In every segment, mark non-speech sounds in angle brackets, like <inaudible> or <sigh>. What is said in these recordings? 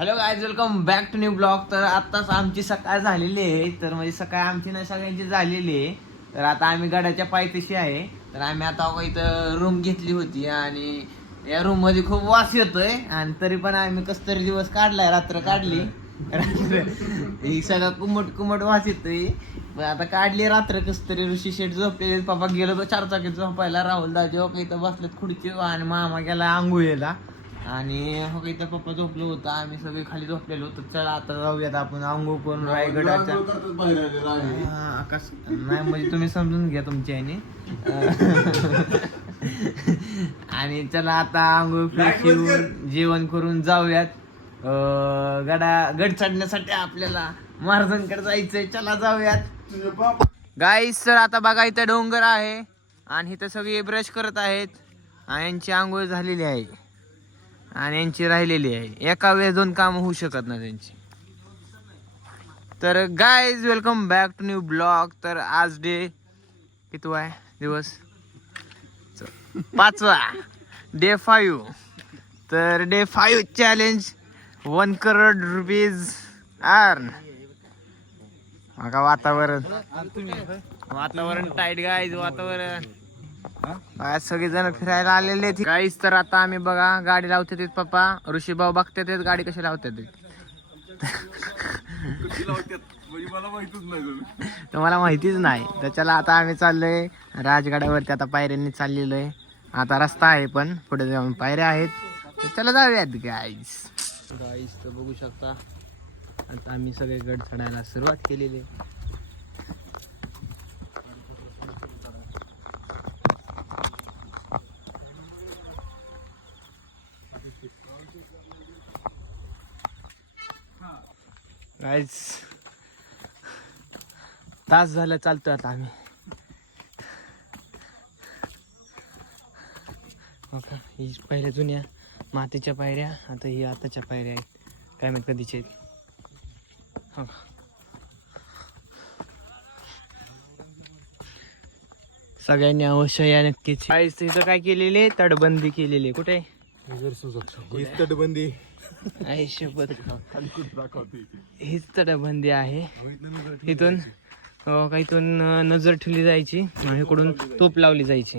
Hello guys welcome back to new blog तर आत्ताच आमची सकाळ झालेली आहे. तर म्हणजे सकाळ आमची ना सगळ्यांची झालेली आहे. तर आता आम्ही गडाच्या पायथ्याशी आहे. तर आम्ही आता इथं रूम घेतली होती आणि या रूममध्ये खूप वास येतोय. आणि तरी पण आम्ही कस तरी दिवस काढलाय रात्र काढली. रात्र ही सगळं कुमट कुमट वास येतोय. पण आता काढली रात्र कस तरी. ऋषी शेठ झोपलेले पप्पा गेलो तो चार चाकीत झोपायला. राहुल दाजो इथं बसलेत खुर्ची आणि मामा गेला आंघोळीला. आणि हो इथं पप्पा झोपलो होतं. आम्ही सगळे खाली झोपलेलो होतो. चला आता जाऊयात आपण. आंघोळ करून रायगडाच्या. हा, आकाश. नाही म्हणजे तुम्ही समजून घ्या तुमच्या ह्याने <laughs> आणि चला आता आंघोळ फ्रेश येऊन जेवण करून जाऊयात. गडा गड चढण्यासाठी आपल्याला महाराजांकडे जायचंय. चला जाऊयात. गाईस तर आता बघा इथं डोंगर आहे. आणि इथं सगळे ब्रश करत आहेत. आणि यांची आंघोळ झालेली आहे. आणि यांची राहिलेली आहे. एका वेळेस दोन काम होऊ शकत नाही त्यांची. तर guys welcome back to new blog तर आज डे किती आहे? दिवस? पाचवा. डे फाईव्ह तर day five challenge one crore rupees earn वातावरण. वातावरण टाईट गाईज वातावरण. आज सगळे जण फिरायला आलेले आहेत. गाईज तर आता आम्ही बघा गाडी लावते ते पप्पा. ऋषी भाऊ बघते ते गाडी कशी लावते ते. तुम्हाला माहितीच नाही तर चला आता आम्ही चाललोय राजगडावरती आता पायऱ्यांनी चाललेलो आहे आता रस्ता आहे पण पुढे जाऊन पायऱ्या आहेत. तर चला जाऊयात गाईज गाईज तर बघू शकता. आता आम्ही सगळे गड चढायला सुरुवात केलेली आहे. गाईज तास झाला चालतोय आता आम्ही. बघा ही पायऱ्या जुन्या मातीच्या पायऱ्या आता ही आताच्या पायऱ्या आहेत. काय माहीत कधीचे आहेत. हो का. सगळ्यांनी अवश्य या नक्कीच. गाईज तिथं काय केलेले? तटबंदी केलेली. कुठे? तटबंदी आहे शपथ हीच तटबंदी आहे. इथून का इथून अं, नजर ठेवली जायची. इकडून तोप लावली जायची.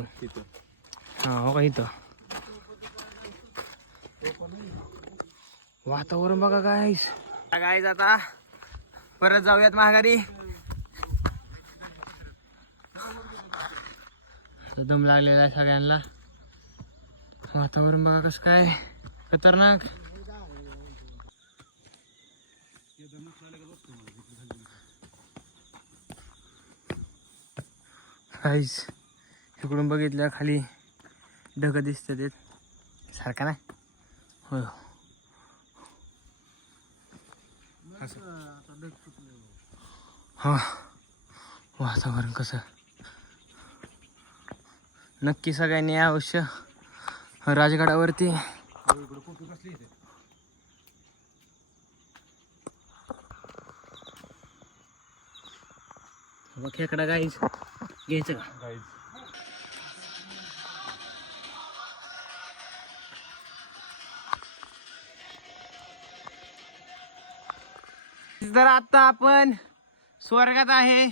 हा हो का इथं? वातावरण बघा गाईस गाईज आता परत जाऊयात महागारी दम लागलेला आहे सगळ्यांना. वातावरण बघा कसं काय. खतरनाक. काहीच इकडून बघितल्या खाली ढग दिसतात ते सारखा नाही. हो हा. वातावरण कसं. नक्की सगळ्यांनी अवश्य राजगडावरती. खेकडा गाईच घ्यायचं का? तर आता आपण स्वर्गात आहे.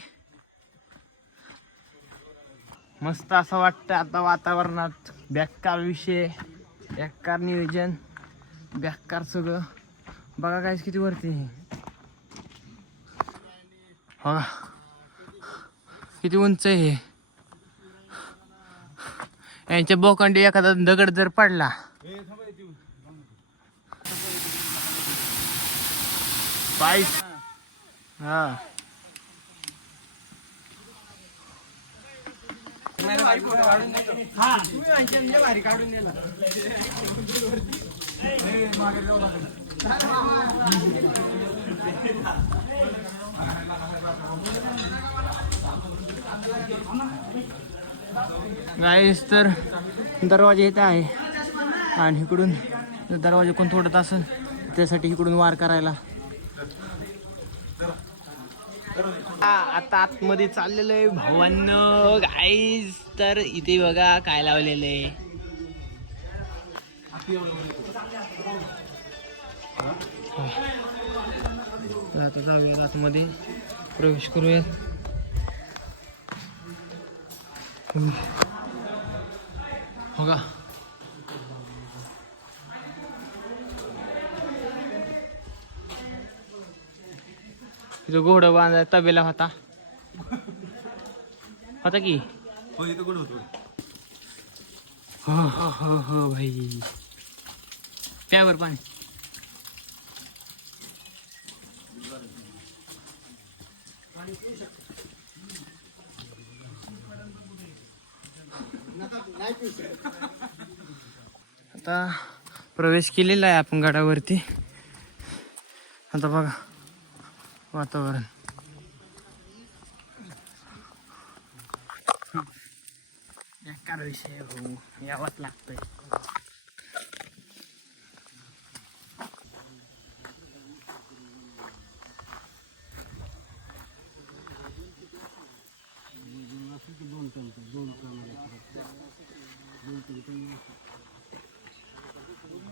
मस्त असं वाटतं आता वातावरणात. बॅककार विषय बॅककार नियोजन बॅककार सगळं. बघा काय किती वरती हे. किती उंच आहे यांच्या बोकांडी एखादा दगड जर पडला. पाईस हा. गाईस तर दरवाजा इथे आहे. आणि इकडून जर दरवाजा कोण तोडत असेल त्यासाठी इकडून वार करायला. आता आतमध्ये चाललेलं आहे भावांनो. गाईज तर इथे बघा काय लावलेलं आहे. आता जाऊया आतमध्ये. प्रवेश करूया. हो का तिथं घोडं बांधाय तबेला होता. होता की? हो हो हो हो भाई. प्यावर पाणी. आता प्रवेश केलेला आहे आपण गडावरती. आता बघा. वातावरण. बेकार विषय हो यावंच लागतंय.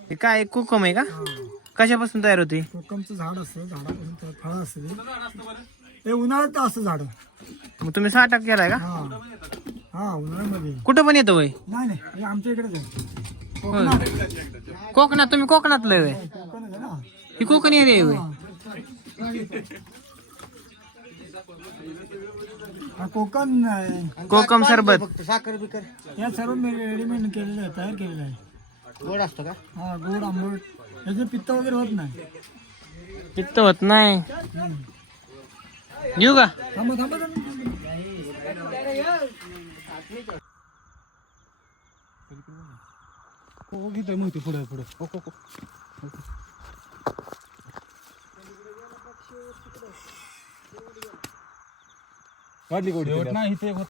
हे काय कोकम आहे का? कशापासून तयार होते कोकमचं झाड असतं झाडापासून त्यात फळं असते. ते उन्हाळ्यात असतं झाड. मग तुम्ही सहा टक्के केलाय का? हा. हा उन्हाळ्यामध्ये. कुठं पण येतं वय नाही नाही हे आमच्या इकडेच आहे. कोकणात कोकणात तुम्ही कोकणातलं वय आहे ना ही कोकण एरिया वय हा कोकण. कोकम सरबत. या सर्व मी रेडीमेड केलेलं आहे तयार केलेलं आहे. गोड असतो का? हा गोड आंबट. याचे पित्त वगैरे होत नाही. पित्त होत नाही. येऊ का? थांबा थांबा थांबा. हो घेतोय मोठी पुढे पुढे. हो हो हो. वाढली गोडी नाही इथे